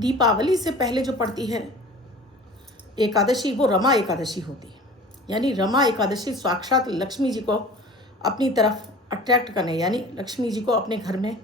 दीपावली से पहले जो पड़ती है एकादशी, वो रमा एकादशी होती है। यानी रमा एकादशी साक्षात लक्ष्मी जी को अपनी तरफ अट्रैक्ट करने, यानी लक्ष्मी जी को अपने घर में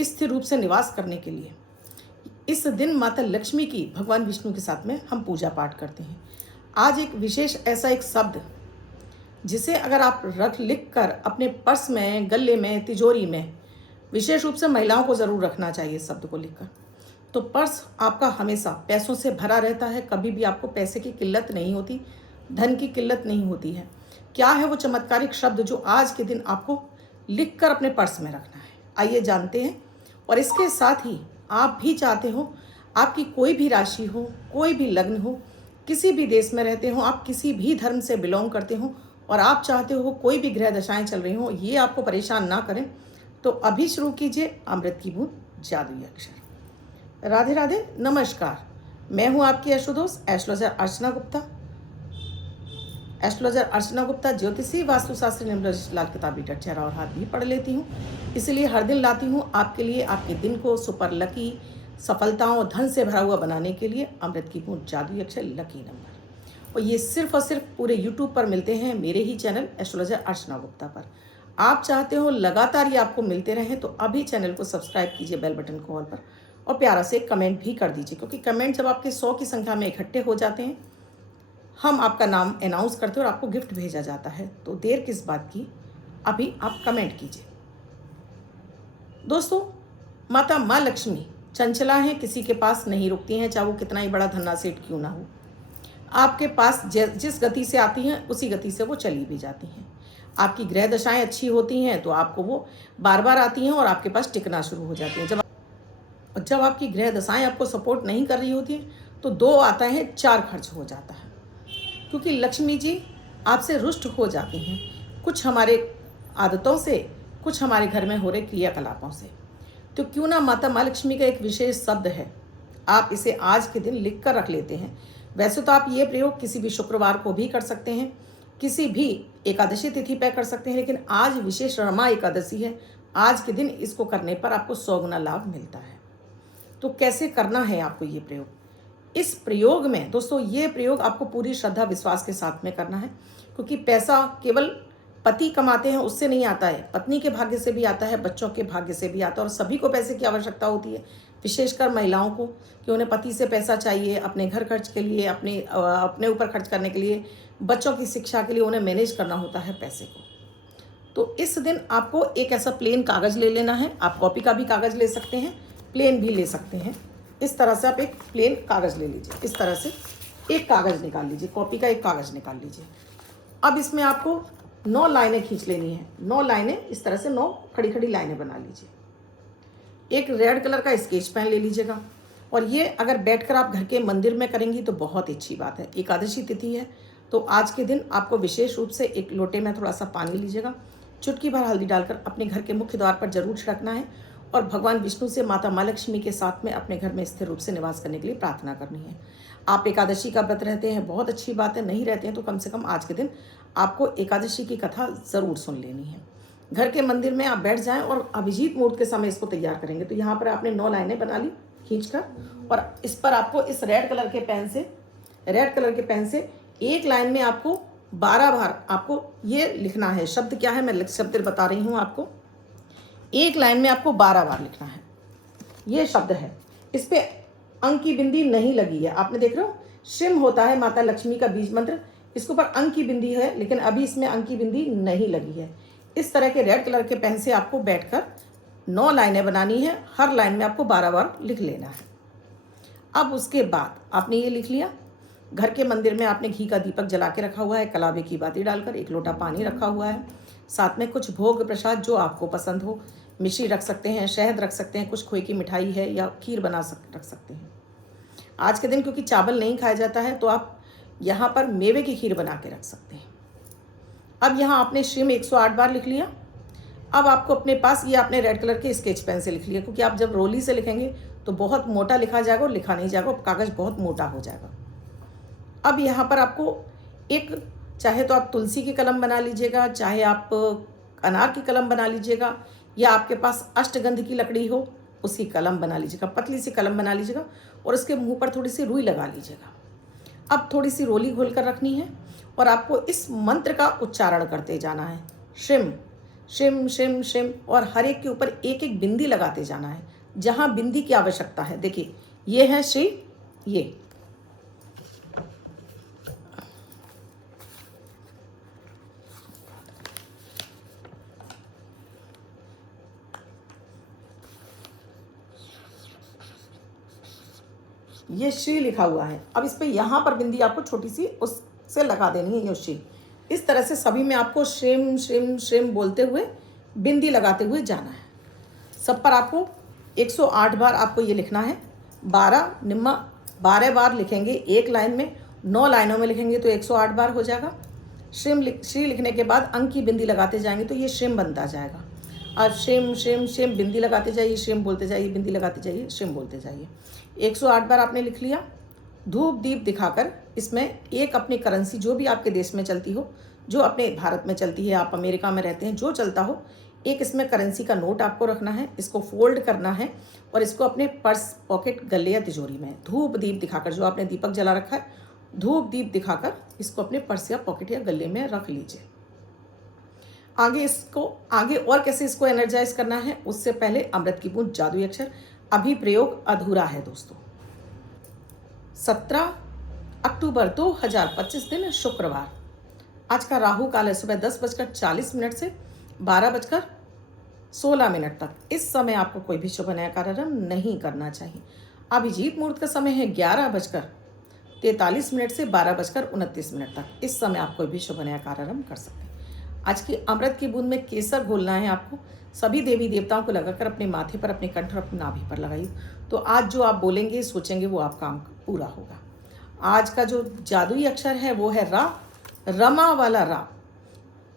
स्थिर रूप से निवास करने के लिए इस दिन माता लक्ष्मी की भगवान विष्णु के साथ में हम पूजा पाठ करते हैं। आज एक विशेष ऐसा एक शब्द जिसे अगर आप लिख कर अपने पर्स में, गले में, तिजोरी में, विशेष रूप से महिलाओं को ज़रूर रखना चाहिए शब्द को लिखकर, तो पर्स आपका हमेशा पैसों से भरा रहता है। कभी भी आपको पैसे की किल्लत नहीं होती, धन की किल्लत नहीं होती है। क्या है वो चमत्कारिक शब्द जो आज के दिन आपको लिखकर अपने पर्स में रखना है, आइए जानते हैं। और इसके साथ ही आप भी चाहते हो, आपकी कोई भी राशि हो, कोई भी लग्न हो, किसी भी देश में रहते हो, आप किसी भी धर्म से बिलोंग करते हो और आप चाहते हो कोई भी ग्रह दशाएं चल रही हो, ये आपको परेशान ना करें, तो अभी शुरू कीजिए अमृत की बूंद जादुई अक्षर। राधे राधे, नमस्कार। मैं हूँ आपकी एस्ट्रोदोस्त एस्ट्रोलॉजर अर्चना गुप्ता। एस्ट्रोलॉजर अर्चना गुप्ता ज्योतिषी, वास्तुशास्त्री, न्यूमरोलॉजिस्ट, लाल किताब रीडर, चेहरा और हाथ भी पढ़ लेती हूँ। इसलिए हर दिन लाती हूँ आपके लिए आपके दिन को सुपर लकी, सफलताओं और धन से भरा हुआ बनाने के लिए अमृत की बूंद जादुई अक्षर, लकी नंबर। और ये सिर्फ और सिर्फ पूरे यूट्यूब पर मिलते हैं, मेरे ही चैनल एस्ट्रोलॉजर अर्चना गुप्ता पर। आप चाहते हो लगातार ये आपको मिलते रहें तो अभी चैनल को सब्सक्राइब कीजिए, बेल बटन को ऑल पर, और प्यारा से कमेंट भी कर दीजिए, क्योंकि कमेंट जब आपके 100 की संख्या में इकट्ठे हो जाते हैं, हम आपका नाम अनाउंस करते हैं और आपको गिफ्ट भेजा जाता है। तो देर किस बात की, अभी आप कमेंट कीजिए। दोस्तों, माता माँ लक्ष्मी चंचला हैं, किसी के पास नहीं रुकती हैं, चाहे वो कितना ही बड़ा धन्नासेठ क्यों ना हो। आपके पास जिस गति से आती हैं उसी गति से वो चली भी जाती हैं। आपकी ग्रह दशाएं अच्छी होती हैं तो आपको वो बार बार आती हैं और आपके पास टिकना शुरू हो जाती हैं। जब आपकी ग्रह दशाएं आपको सपोर्ट नहीं कर रही होती हैं तो 2 आता है, 4 खर्च हो जाता है, क्योंकि लक्ष्मी जी आपसे रुष्ट हो जाती हैं, कुछ हमारे आदतों से, कुछ हमारे घर में हो रहे क्रियाकलापों से। तो क्यों ना माता माँ लक्ष्मी का एक विशेष शब्द है, आप इसे आज के दिन लिख कर रख लेते हैं। वैसे तो आप ये प्रयोग किसी भी शुक्रवार को भी कर सकते हैं, किसी भी एकादशी तिथि पर कर सकते हैं, लेकिन आज विशेष रमा एकादशी है। आज के दिन इसको करने पर आपको 100 गुना लाभ मिलता है। तो कैसे करना है आपको ये प्रयोग? इस प्रयोग में दोस्तों, ये प्रयोग आपको पूरी श्रद्धा विश्वास के साथ में करना है, क्योंकि पैसा केवल पति कमाते हैं उससे नहीं आता है, पत्नी के भाग्य से भी आता है, बच्चों के भाग्य से भी आता है। और सभी को पैसे की आवश्यकता होती है, विशेषकर महिलाओं को, कि उन्हें पति से पैसा चाहिए अपने घर खर्च के लिए, अपने ऊपर खर्च करने के लिए, बच्चों की शिक्षा के लिए उन्हें मैनेज करना होता है पैसे को। तो इस दिन आपको एक ऐसा प्लेन कागज़ ले लेना है। आप कॉपी का भी कागज़ ले सकते हैं, प्लेन भी ले सकते हैं। इस तरह से आप एक प्लेन कागज़ ले लीजिए, इस तरह से एक कागज़ निकाल लीजिए, कॉपी का एक कागज़ निकाल लीजिए। अब इसमें आपको 9 लाइनें खींच लेनी है। 9 लाइनें, इस तरह से 9 खड़ी खड़ी लाइनें बना लीजिए। एक रेड कलर का स्केच पेन ले लीजिएगा, और ये अगर बैठकर आप घर के मंदिर में करेंगी तो बहुत अच्छी बात है। एकादशी तिथि है तो आज के दिन आपको विशेष रूप से एक लोटे में थोड़ा सा पानी लीजिएगा, चुटकी भर हल्दी डालकर अपने घर के मुख्य द्वार पर जरूर छिड़कना है, और भगवान विष्णु से माता माँ लक्ष्मी के साथ में अपने घर में स्थिर रूप से निवास करने के लिए प्रार्थना करनी है। आप एकादशी का व्रत रहते हैं, बहुत अच्छी बात है, नहीं रहते हैं तो कम से कम आज के दिन आपको एकादशी की कथा ज़रूर सुन लेनी है। घर के मंदिर में आप बैठ जाएं और अभिजीत मुहूर्त के समय इसको तैयार करेंगे। तो यहाँ पर आपने 9 लाइनें बना ली खींचकर, और इस पर आपको इस रेड कलर के पेन से एक लाइन में आपको 12 बार आपको ये लिखना है। शब्द क्या है, मैं शब्द बता रही हूँ आपको। एक लाइन में आपको 12 बार लिखना है। ये शब्द है, इस पे अंक की बिंदी नहीं लगी है, आपने देख रहे हो, शिम होता है माता लक्ष्मी का बीज मंत्र, इसके ऊपर अंक की बिंदी है, लेकिन अभी इसमें अंक की बिंदी नहीं लगी है। इस तरह के रेड कलर के पेन से आपको बैठकर 9 लाइनें बनानी है, हर लाइन में आपको 12 बार लिख लेना है। अब उसके बाद आपने ये लिख लिया, घर के मंदिर में आपने घी का दीपक जला के रखा हुआ है, कलावे की बाती डालकर, एक लोटा पानी रखा हुआ है, साथ में कुछ भोग प्रसाद जो आपको पसंद हो, मिश्री रख सकते हैं, शहद रख सकते हैं, कुछ खोए की मिठाई है या खीर रख सकते हैं। आज के दिन क्योंकि चावल नहीं खाया जाता है तो आप यहाँ पर मेवे की खीर बना के रख सकते हैं। अब यहाँ आपने श्रीम 108 बार लिख लिया। अब आपको अपने पास ये आपने रेड कलर के स्केच पेन से लिख लिया, क्योंकि आप जब रोली से लिखेंगे तो बहुत मोटा लिखा जाएगा और लिखा नहीं जाएगा, कागज़ बहुत मोटा हो जाएगा। अब यहाँ पर आपको एक, चाहे तो आप तुलसी की कलम बना लीजिएगा, चाहे आप अनार की कलम बना लीजिएगा, या आपके पास अष्टगंध की लकड़ी हो उसी कलम बना लीजिएगा, पतली सी कलम बना लीजिएगा और उसके मुंह पर थोड़ी सी रुई लगा लीजिएगा। अब थोड़ी सी रोली घोल कर रखनी है और आपको इस मंत्र का उच्चारण करते जाना है, श्रिम शिम शिम शिम, और हर एक के ऊपर एक एक बिंदी लगाते जाना है जहाँ बिंदी की आवश्यकता है। देखिए ये है श्री, ये श्री लिखा हुआ है। अब इस पे यहाँ पर बिंदी आपको छोटी सी उससे लगा देनी है, ये श्री। इस तरह से सभी में आपको श्रिम श्रिम श्रिम बोलते हुए बिंदी लगाते हुए जाना है। सब पर आपको 108 बार आपको ये लिखना है। 12 बार लिखेंगे एक लाइन में, 9 लाइनों में लिखेंगे तो 108 बार हो जाएगा। श्री लिखने के बाद अंक की बिंदी लगाते जाएंगे तो ये श्रिम बनता जाएगा। अब शिम शिम शिम बिंदी लगाते जाइए, श्रिम बोलते जाइए, बिंदी लगाते जाइए, श्रिम बोलते जाइए। 108 बार आपने लिख लिया। धूप दीप दिखाकर इसमें एक अपनी करेंसी जो भी आपके देश में चलती हो, जो अपने भारत में चलती है, आप अमेरिका में रहते हैं, जो चलता हो, एक इसमें करेंसी का नोट आपको रखना है। इसको फोल्ड करना है और इसको अपने पर्स, पॉकेट, गले या तिजोरी में धूप दीप दिखाकर, जो आपने दीपक जला रखा है, धूप दीप दिखाकर इसको अपने पर्स या पॉकेट या गले में रख लीजिए। आगे और कैसे इसको एनर्जाइज करना है, उससे पहले अमृत की बूंद जादुई अक्षर अभी प्रयोग अधूरा है दोस्तों। 17 अक्टूबर 2025 दिन शुक्रवार। आज का राहु काल है सुबह 10:40 से 12:16 तक। इस समय आपको कोई भी शुभ नया कार्यारंभ नहीं करना चाहिए। अभिजीत मुहूर्त का समय है 11:43 से 12:29 तक। इस समय आप कोई भी शुभ नया कार्यारंभ कर सकते हैं। आज की अमृत की बूंद में केसर घोलना है आपको। सभी देवी देवताओं को लगाकर अपने माथे पर, अपने कंठ और अपनी नाभि पर लगाइए। तो आज जो आप बोलेंगे, सोचेंगे, वो आप काम पूरा होगा। आज का जो जादुई अक्षर है वो है रा, रमा वाला रा।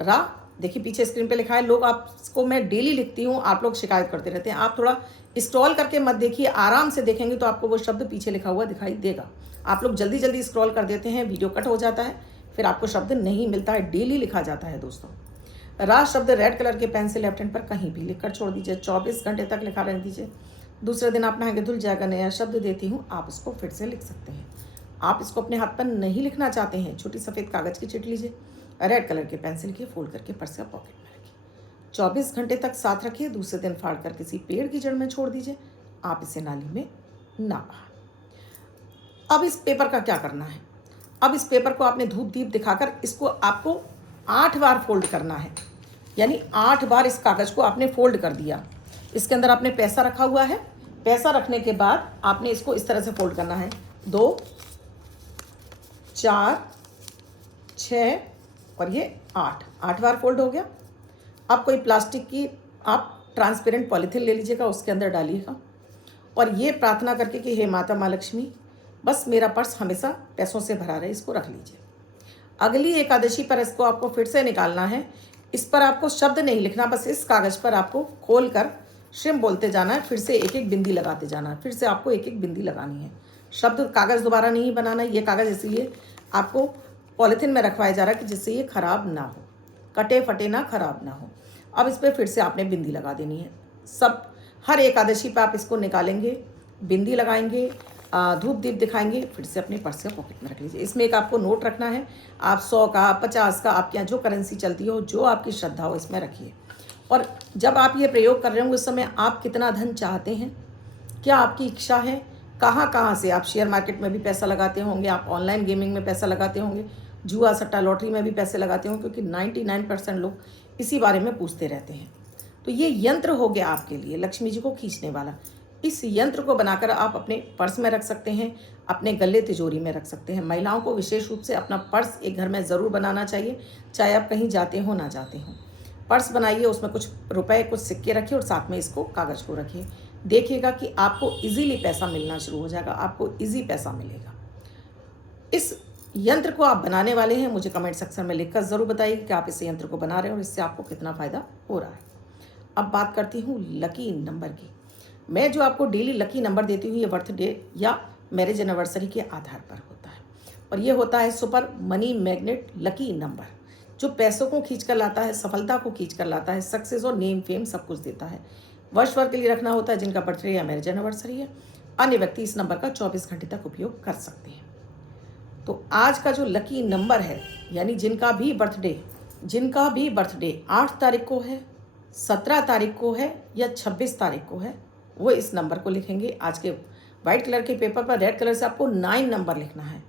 रा देखिए पीछे स्क्रीन पे लिखा है। लोग आपको मैं डेली लिखती हूँ, आप लोग शिकायत करते रहते हैं। आप थोड़ा स्क्रॉल करके मत देखिए, आराम से देखेंगे तो आपको वो शब्द पीछे लिखा हुआ दिखाई देगा। आप लोग जल्दी जल्दी स्क्रॉल कर देते हैं, वीडियो कट हो जाता है, फिर आपको शब्द नहीं मिलता है। डेली लिखा जाता है दोस्तों। रा शब्द रेड कलर के पेन से लेफ्ट हैंड पर कहीं भी लिखकर छोड़ दीजिए। 24 घंटे तक लिखा रहने दीजिए। दूसरे दिन आप नहाएंगे धुल जाएगा। नया शब्द देती हूँ, आप इसको फिर से लिख सकते हैं। आप इसको अपने हाथ पर नहीं लिखना चाहते हैं, छोटी सफ़ेद कागज़ की चिट लीजिए, रेड कलर के पेंसिल के फोल्ड करके पर्स या पॉकेट में रखिए। 24 घंटे तक साथ रखिए। दूसरे दिन फाड़ कर किसी पेड़ की जड़ में छोड़ दीजिए। आप इसे नाली में ना बहाएं। अब इस पेपर का क्या करना है? अब इस पेपर को आपने धूप दीप दिखाकर इसको आपको 8 बार फोल्ड करना है। यानी 8 बार इस कागज़ को आपने फोल्ड कर दिया। इसके अंदर आपने पैसा रखा हुआ है। पैसा रखने के बाद आपने इसको इस तरह से फोल्ड करना है। 2, 4, 6 और ये 8 बार फोल्ड हो गया। अब कोई प्लास्टिक की आप ट्रांसपेरेंट पॉलीथिन ले लीजिएगा, उसके अंदर डालिएगा और ये प्रार्थना करके कि हे माता माँ लक्ष्मी, बस मेरा पर्स हमेशा पैसों से भरा रहे, इसको रख लीजिए। अगली एकादशी पर इसको आपको फिर से निकालना है। इस पर आपको शब्द नहीं लिखना, बस इस कागज़ पर आपको खोल कर श्रिम बोलते जाना है। फिर से एक एक बिंदी लगाते जाना है। फिर से आपको एक एक बिंदी लगानी है। शब्द कागज़ दोबारा नहीं बनाना है। ये कागज़ इसीलिए आपको पॉलीथिन में रखवाया जा रहा है कि जिससे ये ख़राब ना हो, कटे फटे ना, ख़राब ना हो। अब इस पर फिर से आपने बिंदी लगा देनी है। सब हर एकादशी पर आप इसको निकालेंगे, बिंदी लगाएंगे, धूप दीप दिखाएंगे, फिर से अपने पर्स या पॉकेट में रख लीजिए। इसमें एक आपको नोट रखना है। आप 100 का, 50 का, आपके यहाँ जो करेंसी चलती हो, जो आपकी श्रद्धा हो, इसमें रखिए। और जब आप ये प्रयोग कर रहे होंगे उस समय आप कितना धन चाहते हैं, क्या आपकी इच्छा है, कहाँ से आप शेयर मार्केट में भी पैसा लगाते होंगे, आप ऑनलाइन गेमिंग में पैसा लगाते होंगे, जुआ सट्टा लॉटरी में भी पैसे लगाते होंगे, क्योंकि 99% लोग इसी बारे में पूछते रहते हैं। तो ये यंत्र हो गया आपके लिए लक्ष्मी जी को खींचने वाला। इस यंत्र को बनाकर आप अपने पर्स में रख सकते हैं, अपने गले तिजोरी में रख सकते हैं। महिलाओं को विशेष रूप से अपना पर्स एक घर में ज़रूर बनाना चाहिए, चाहे आप कहीं जाते हो ना जाते हो। पर्स बनाइए, उसमें कुछ रुपए, कुछ सिक्के रखिए और साथ में इसको कागज़ को रखिए। देखिएगा कि आपको इजीली पैसा मिलना शुरू हो जाएगा, आपको इजी पैसा मिलेगा। इस यंत्र को आप बनाने वाले हैं, मुझे कमेंट सेक्शन में लिखकर ज़रूर बताइए कि आप इस यंत्र को बना रहे हैं और इससे आपको कितना फ़ायदा हो रहा है। अब बात करती हूँ लकी नंबर की। मैं जो आपको डेली लकी नंबर देती हूँ, ये बर्थडे या मैरिज एनिवर्सरी के आधार पर होता है और ये होता है super money magnet lucky number, जो पैसों को खींच कर लाता है, सफलता को खींच कर लाता है, सक्सेस और नेम फेम सब कुछ देता है। वर्ष भर के लिए रखना होता है जिनका बर्थडे या मैरिज एनिवर्सरी है। अन्य व्यक्ति इस नंबर का 24 घंटे तक उपयोग कर सकते हैं। तो आज का जो लकी नंबर है, यानी जिनका भी बर्थडे 8 तारीख को है, 17 तारीख को है या 26 तारीख को है, वो इस नंबर को लिखेंगे। आज के वाइट कलर के पेपर पर रेड कलर से आपको 9 नंबर लिखना है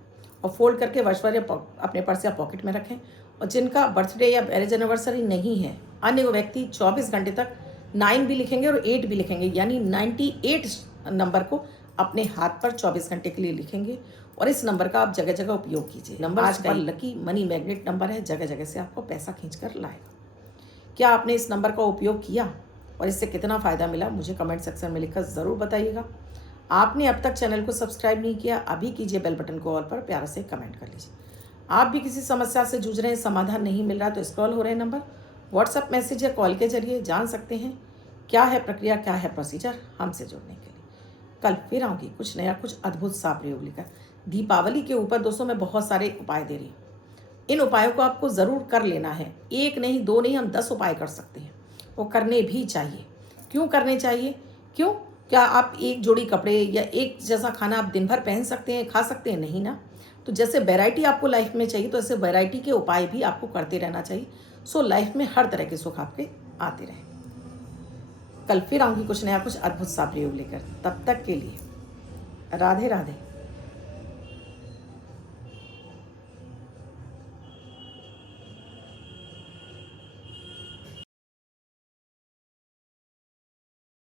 और फोल्ड करके वर्ष भर अपने पर्स या पॉकेट में रखें। और जिनका बर्थडे या मैरिज एनिवर्सरी नहीं है, अन्य वो व्यक्ति 24 घंटे तक 9 भी लिखेंगे और 8 भी लिखेंगे, यानी 98 नंबर को अपने हाथ पर 24 घंटे के लिए लिखेंगे और इस नंबर का आप जगह जगह उपयोग कीजिए। नंबर आज का लकी मनी मैग्नेट नंबर है, जगह जगह से आपको पैसा खींच कर लाएगा। क्या आपने इस नंबर का उपयोग किया और इससे कितना फ़ायदा मिला, मुझे कमेंट सेक्शन में लिखकर ज़रूर बताइएगा। आपने अब तक चैनल को सब्सक्राइब नहीं किया, अभी कीजिए, बेल बटन को ऑल पर प्यार से कमेंट कर लीजिए। आप भी किसी समस्या से जूझ रहे हैं, समाधान नहीं मिल रहा, तो स्क्रॉल हो रहे नंबर व्हाट्सएप मैसेज या कॉल के जरिए जान सकते हैं क्या है प्रक्रिया, क्या है प्रोसीजर हमसे जुड़ने के लिए। कल फिर आऊँगी कुछ नया, कुछ अद्भुत सा प्रयोग लेकर। दीपावली के ऊपर दोस्तों मैं बहुत सारे उपाय दे रही हूँ। इन उपायों को आपको ज़रूर कर लेना है। 1 नहीं 2 नहीं, हम 10 उपाय कर सकते हैं, वो करने भी चाहिए। क्यों करने चाहिए? क्यों? क्या आप एक जोड़ी कपड़े या एक जैसा खाना आप दिन भर पहन सकते हैं, खा सकते हैं? नहीं ना। तो जैसे वैरायटी आपको लाइफ में चाहिए, तो ऐसे वैरायटी के उपाय भी आपको करते रहना चाहिए। सो लाइफ में हर तरह के सुख आपके आते रहें। कल फिर आऊँगी कुछ नया, कुछ अद्भुत सा प्रयोग लेकर। तब तक के लिए राधे राधे।